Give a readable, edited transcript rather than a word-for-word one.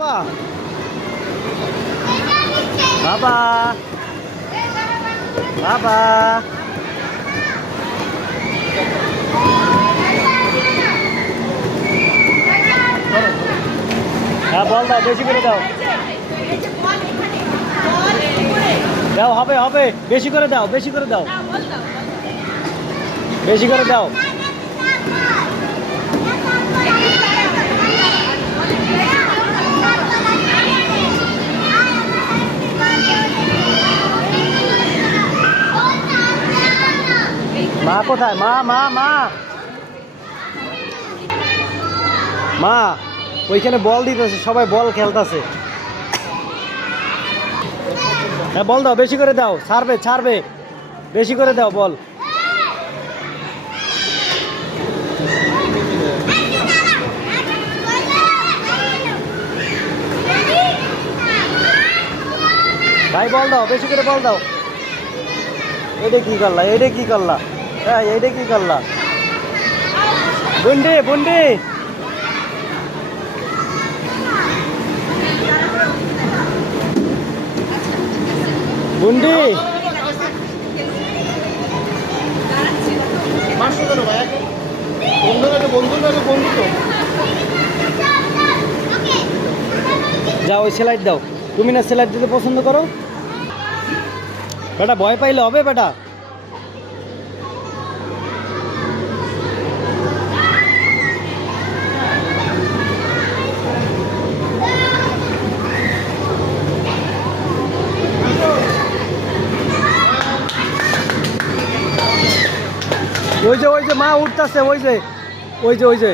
বাবা বাবা হ্যাঁ বল দাও, বেশি করে দাও। দাও, হবে হবে, বেশি করে দাও, বেশি করে দাও, বেশি করে দাও। মা কোথায়? মা মা মা মা ওইখানে বল দিতেছে, সবাই বল খেলতেছে। হ্যাঁ বল দাও, বেশি করে দাও, ছাড়বে ছাড়বে, বেশি করে দাও বল। ভাই বল দাও, বেশি করে বল দাও। এইটা কি করলা, এইটা কি করলা, হ্যাঁ এইটা কি করলা? বুন্ডি বুন্ডি বুন্ডি যাও, ওই স্যালাইড দাও। তুমি না স্যালাইড দিতে পছন্দ করো? বেটা ভয় পাইলে হবে বেটা। ওই যে মা উঠতেছে, ওই যে